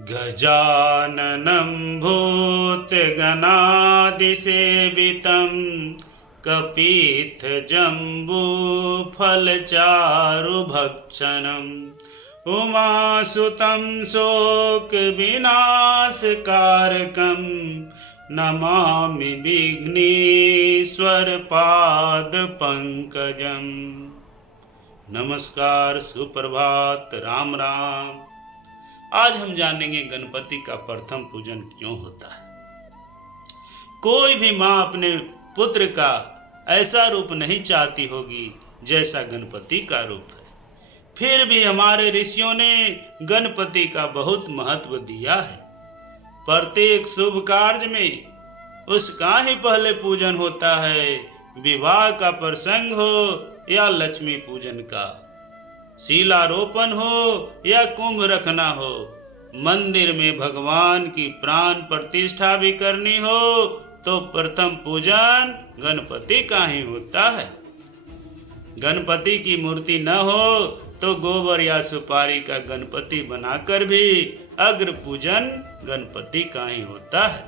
गजाननं भूतगणादिसेवितं कपित्थजम्बूफलचारुभक्षणम् उमासुतं शोकविनाशकारकं नमामि विघ्नेश्वरपादपङ्कजम्। नमस्कार, सुप्रभात, राम राम। आज हम जानेंगे गणपति का प्रथम पूजन क्यों होता है। कोई भी माँ अपने पुत्र का ऐसा रूप नहीं चाहती होगी जैसा गणपति का रूप है। फिर भी हमारे ऋषियों ने गणपति का बहुत महत्व दिया है। प्रत्येक शुभ कार्य में उसका ही पहले पूजन होता है। विवाह का प्रसंग हो या लक्ष्मी पूजन का, शीलारोपण हो या कुंभ रखना हो, मंदिर में भगवान की प्राण प्रतिष्ठा भी करनी हो तो प्रथम पूजन गणपति का ही होता है। गणपति की मूर्ति न हो तो गोबर या सुपारी का गणपति बनाकर भी अग्र पूजन गणपति का ही होता है।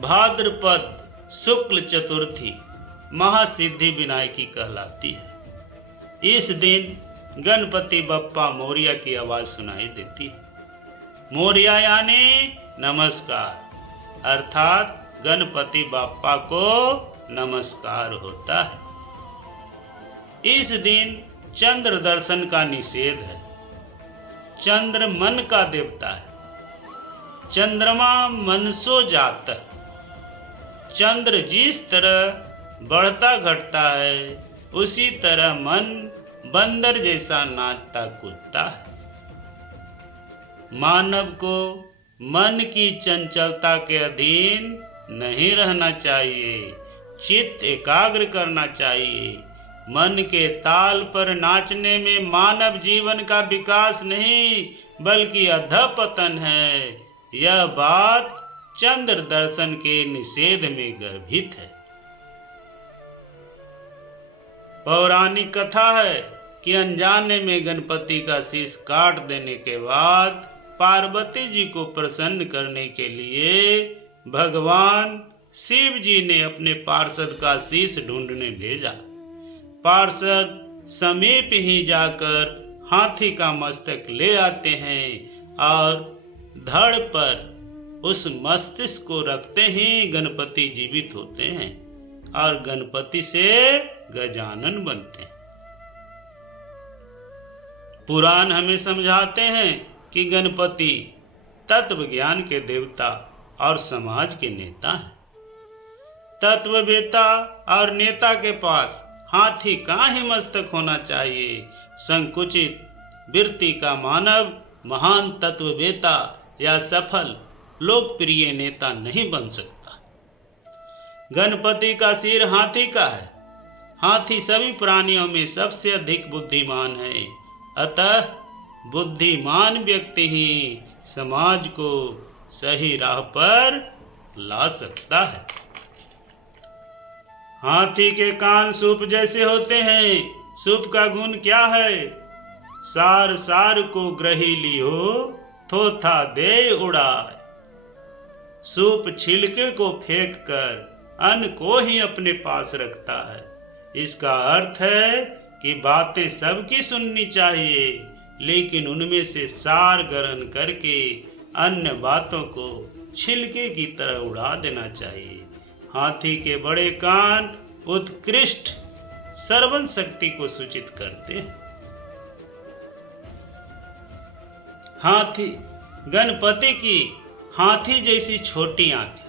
भाद्रपद शुक्ल चतुर्थी महासिद्धि विनायकी कहलाती है। इस दिन गणपति बप्पा मोरिया की आवाज सुनाई देती है। मोरिया यानी नमस्कार, अर्थात गणपति बप्पा को नमस्कार होता है। इस दिन चंद्र दर्शन का निषेध है। चंद्र मन का देवता है। चंद्रमा मनसो जात। चंद्र जिस तरह बढ़ता घटता है उसी तरह मन बंदर जैसा नाचता कूदता है। मानव को मन की चंचलता के अधीन नहीं रहना चाहिए। चित्त एकाग्र करना चाहिए। मन के ताल पर नाचने में मानव जीवन का विकास नहीं बल्कि अधपतन है। यह बात चंद्र दर्शन के निषेध में गर्भित है। पौराणिक कथा है कि अनजाने में गणपति का शीश काट देने के बाद पार्वती जी को प्रसन्न करने के लिए भगवान शिव जी ने अपने पार्षद का शीश ढूंढने भेजा। पार्षद समीप ही जाकर हाथी का मस्तक ले आते हैं और धड़ पर उस मस्तिष्क को रखते ही गणपति जीवित होते हैं और गणपति से गजानन बनते हैं। पुराण हमें समझाते हैं कि गणपति तत्व ज्ञान के देवता और समाज के नेता हैं। तत्ववेता और नेता के पास हाथी का ही मस्तक होना चाहिए। संकुचित वृत्ति का मानव महान तत्ववेता या सफल लोकप्रिय नेता नहीं बन सकता। गणपति का सिर हाथी का है। हाथी सभी प्राणियों में सबसे अधिक बुद्धिमान है। अतः बुद्धिमान व्यक्ति ही समाज को सही राह पर ला सकता है। हाथी के कान सूप जैसे होते हैं। सूप का गुण क्या है? सार सार को ग्रही लियो, थोथा दे उड़ाए। सूप छिलके को फेंक कर अन्न को ही अपने पास रखता है। इसका अर्थ है कि बातें सबकी सुननी चाहिए लेकिन उनमें से सार ग्रहण करके अन्य बातों को छिलके की तरह उड़ा देना चाहिए। हाथी के बड़े कान उत्कृष्ट श्रवण शक्ति को सूचित करते हैं। हाथी गणपति की हाथी जैसी छोटी आंखें।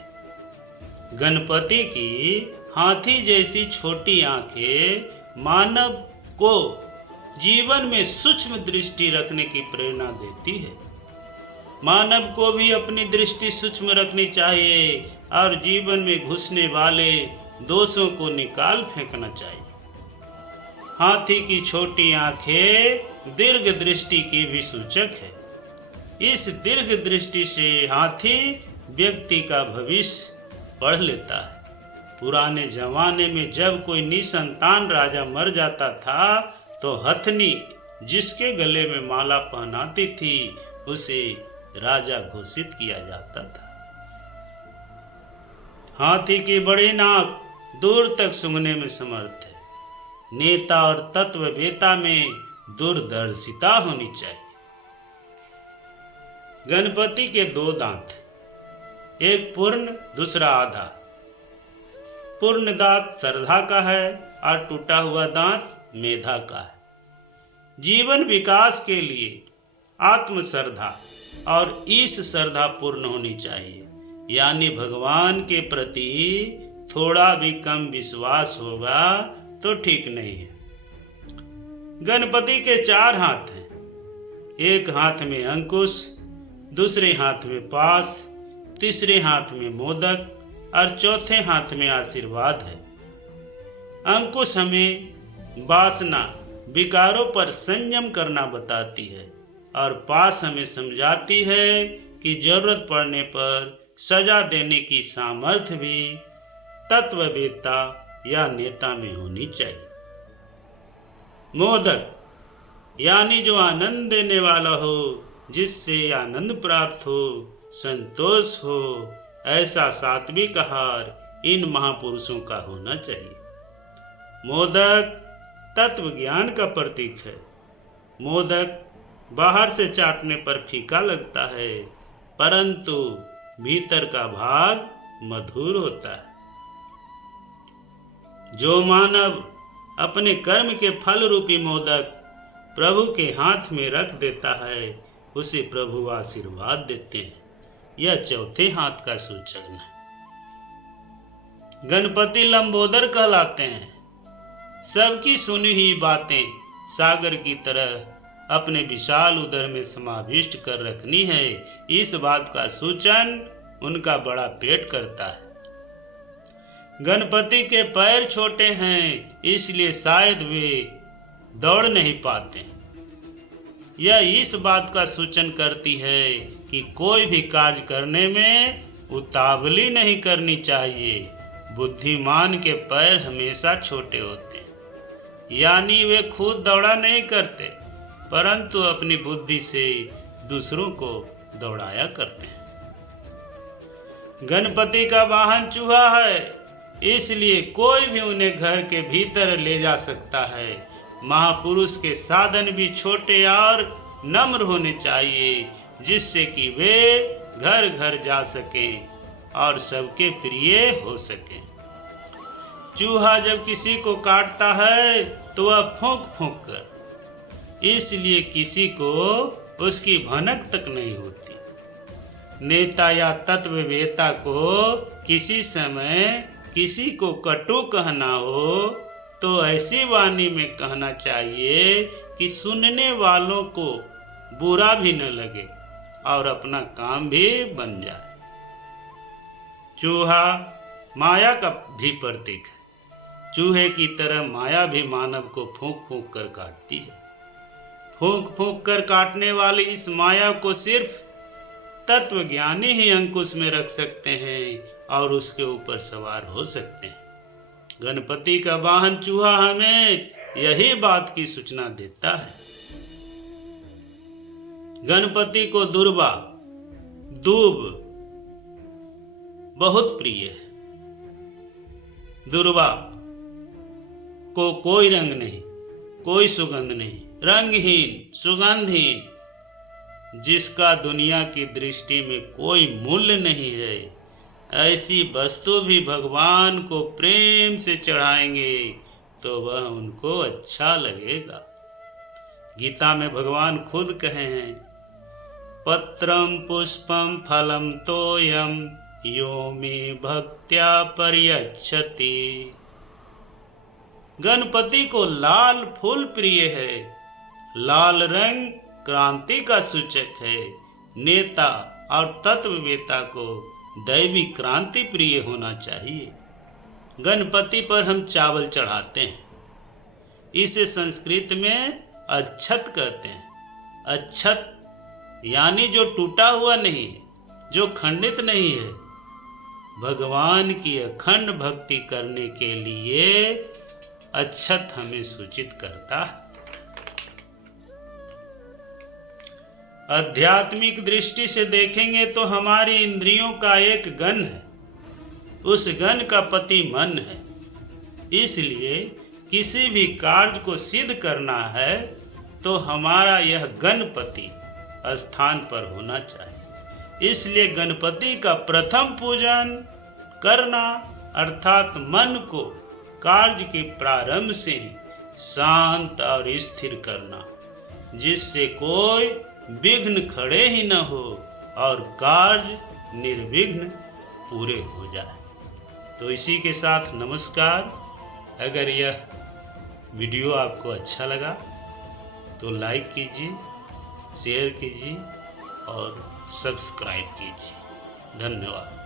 गणपति की हाथी जैसी छोटी आंखें मानव को जीवन में सूक्ष्म दृष्टि रखने की प्रेरणा देती है। मानव को भी अपनी दृष्टि सूक्ष्म रखनी चाहिए और जीवन में घुसने वाले दोषों को निकाल फेंकना चाहिए। हाथी की छोटी आंखें दीर्घ दृष्टि की भी सूचक है। इस दीर्घ दृष्टि से हाथी व्यक्ति का भविष्य पढ़ लेता है। पुराने जमाने में जब कोई निसंतान राजा मर जाता था तो हथनी जिसके गले में माला पहनाती थी उसे राजा घोषित किया जाता था। हाथी की बड़ी नाक दूर तक सूंघने में समर्थ है। नेता और तत्ववेता में दूरदर्शिता होनी चाहिए। गणपति के दो दांत, एक पूर्ण दूसरा आधा। पूर्ण दांत श्रद्धा का है और टूटा हुआ दांत मेधा का है। जीवन विकास के लिए आत्म श्रद्धा और ईश श्रद्धा पूर्ण होनी चाहिए, यानी भगवान के प्रति थोड़ा भी कम विश्वास होगा तो ठीक नहीं है। गणपति के 4 हाथ हैं। एक हाथ में अंकुश, दूसरे हाथ में पास, तीसरे हाथ में मोदक और चौथे हाथ में आशीर्वाद है। अंकुश हमें वासना विकारों पर संयम करना बताती है और पास हमें समझाती है कि जरूरत पड़ने पर सजा देने की सामर्थ्य भी तत्ववेता या नेता में होनी चाहिए। मोदक यानी जो आनंद देने वाला हो, जिससे आनंद प्राप्त हो, संतोष हो, ऐसा सात्विक आहार इन महापुरुषों का होना चाहिए। मोदक तत्व ज्ञान का प्रतीक है। मोदक बाहर से चाटने पर फीका लगता है, परंतु भीतर का भाग मधुर होता है। जो मानव अपने कर्म के फल रूपी मोदक प्रभु के हाथ में रख देता है, उसे प्रभु आशीर्वाद देते हैं। यह चौथे हाथ का सूचक है। गणपति लंबोदर कहलाते हैं। सबकी सुनी हुई बातें सागर की तरह अपने विशाल उदर में समाविष्ट कर रखनी है, इस बात का सूचन उनका बड़ा पेट करता है। गणपति के पैर छोटे हैं, इसलिए शायद वे दौड़ नहीं पाते। यह इस बात का सूचन करती है कि कोई भी कार्य करने में उतावली नहीं करनी चाहिए। बुद्धिमान के पैर हमेशा छोटे होते हैं, यानी वे खुद दौड़ा नहीं करते, परंतु अपनी बुद्धि से दूसरों को दौड़ाया करते हैं। गणपति का वाहन चूहा है, इसलिए कोई भी उन्हें घर के भीतर ले जा सकता है। महापुरुष के साधन भी छोटे और नम्र होने चाहिए, जिससे कि वे घर घर जा सकें और सबके प्रिय हो सकें। चूहा जब किसी को काटता है तो वह फूंक फूंक कर, इसलिए किसी को उसकी भनक तक नहीं होती। नेता या तत्ववेता को किसी समय किसी को कटु कहना हो तो ऐसी वाणी में कहना चाहिए कि सुनने वालों को बुरा भी न लगे और अपना काम भी बन जाए। चूहा माया का भी प्रतीक है। चूहे की तरह माया भी मानव को फूंक फूंक कर काटती है। फूंक फूंक कर काटने वाली इस माया को सिर्फ तत्वज्ञानी ही अंकुश में रख सकते हैं और उसके ऊपर सवार हो सकते हैं। गणपति का वाहन चूहा हमें यही बात की सूचना देता है। गणपति को दुर्वा दूब बहुत प्रिय है। दुर्वा को कोई रंग नहीं, कोई सुगंध नहीं, रंगहीन, सुगंधहीन, जिसका दुनिया की दृष्टि में कोई मूल्य नहीं है, ऐसी वस्तु भी भगवान को प्रेम से चढ़ाएंगे तो वह उनको अच्छा लगेगा। गीता में भगवान खुद कहे हैं, पत्रम पुष्पम फलम तोयम यो मे भक्त्या पर्यच्छति। गणपति को लाल फूल प्रिय है। लाल रंग क्रांति का सूचक है। नेता और तत्ववेता को दैवी क्रांति प्रिय होना चाहिए। गणपति पर हम चावल चढ़ाते हैं, इसे संस्कृत में अच्छत कहते हैं। अच्छत यानी जो टूटा हुआ नहीं है, जो खंडित नहीं है। भगवान की अखंड भक्ति करने के लिए अच्छत हमें सूचित करता है। आध्यात्मिक दृष्टि से देखेंगे तो हमारी इंद्रियों का एक गण है, उस गण का पति मन है। इसलिए किसी भी कार्य को सिद्ध करना है तो हमारा यह गणपति स्थान पर होना चाहिए। इसलिए गणपति का प्रथम पूजन करना अर्थात मन को कार्य के प्रारंभ से ही शांत और स्थिर करना, जिससे कोई विघ्न खड़े ही न हो और कार्य निर्विघ्न पूरे हो जाए। तो इसी के साथ नमस्कार। अगर यह वीडियो आपको अच्छा लगा तो लाइक कीजिए, शेयर कीजिए और सब्सक्राइब कीजिए। धन्यवाद।